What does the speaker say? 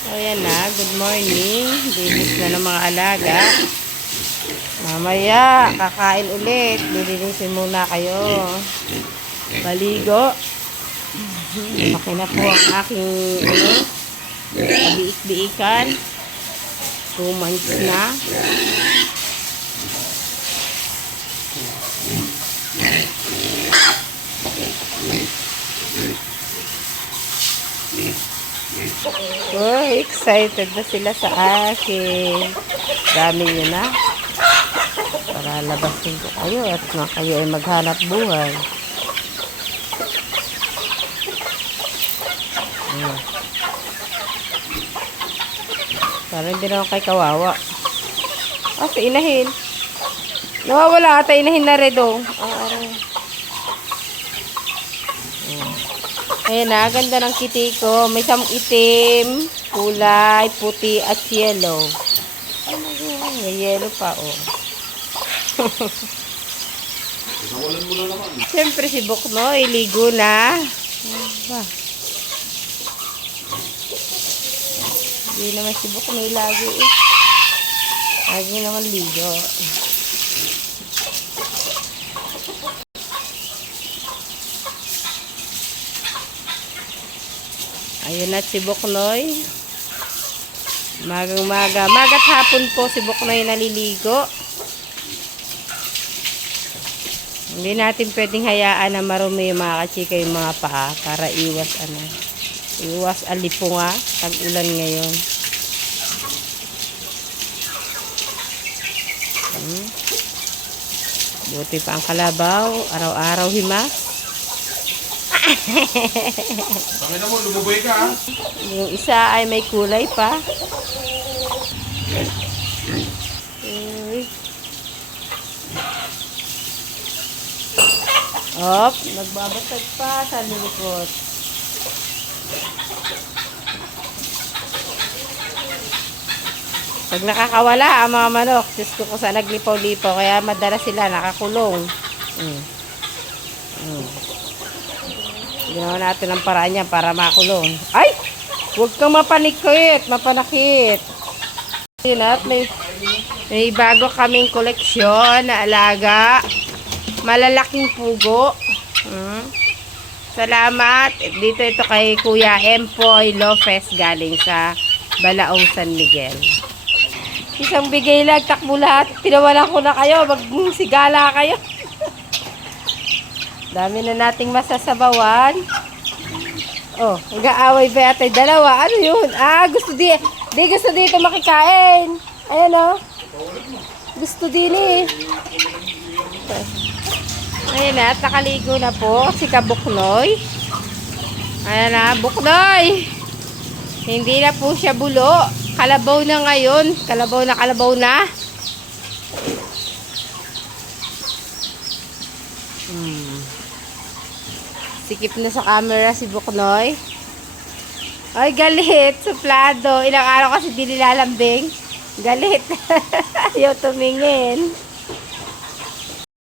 So, ayan na. Good morning. Linis na ng mga alaga. Mamaya, kakain ulit. Lilinisin muna kayo. Baligo. Okay na po ang aking, ano, kabiik-biikan. Two months na. Oh, excited na sila sa akin. Dami nyo na. Para labasin ko kayo at na kayo ay maghanap buhay. Ayan. Para hindi naman kay kawawa. Ah, sa inahin. Nawawala ata inahin na rin dong. Ah, aray. Ayan na, ganda ng kitty ko. May isang itim, kulay, puti, at yellow. Ay, may yellow pa, oh. Siyempre si Bukno, iligo na. Aba. Hindi naman si Bukno ilagi eh. Lagi naman ligo. Ayun na si Buknoy. Magang maga. Magat hapon po si Buknoy naliligo. Hindi natin pwedeng hayaan na marumi yung mga kachika yung mga paa para iwas ano. Iwas alipunga. Tag-ulan ngayon. Hmm. Buti pa ang kalabaw. Araw-araw himas. Tangina mo, lumubay ka? Yung isa ay may kulay pa. Op, nagbabatag pa sa likod. Pag nakakawala ang mga manok, Diyos ko kung saan naglipaw-lipaw, kaya madalas sila nakakulong. Mm. Mm. Ginawa natin ang paraan niya para makulong. Ay! Huwag kang mapanikit, mapanakit. Yun at may, may bago kaming koleksyon na alaga. Malalaking pugo. Hmm. Salamat. Dito ito kay Kuya Empoy Lopez galing sa Balaong San Miguel. Isang bigay lang, takbo lahat. Pinawalan ko na kayo. Magsigala kayo. Dami na nating masasabawan. Oh, nag-aaway ba yung dalawa? Ano yun? Ah, gusto di, di gusto dito makikain. Ayan oh. Gusto din eh. Ayan na, at nakaligo na po si Kabuknoy. Ayan na, Buknoy. Hindi na po siya bulo. Kalabaw na ngayon. Kalabaw na kalabaw na. Hmm. Sikip na sa camera si Buknoy. Ay, galit. Suplado. Ilang araw kasi di nilalambing. Galit. Ayaw tumingin.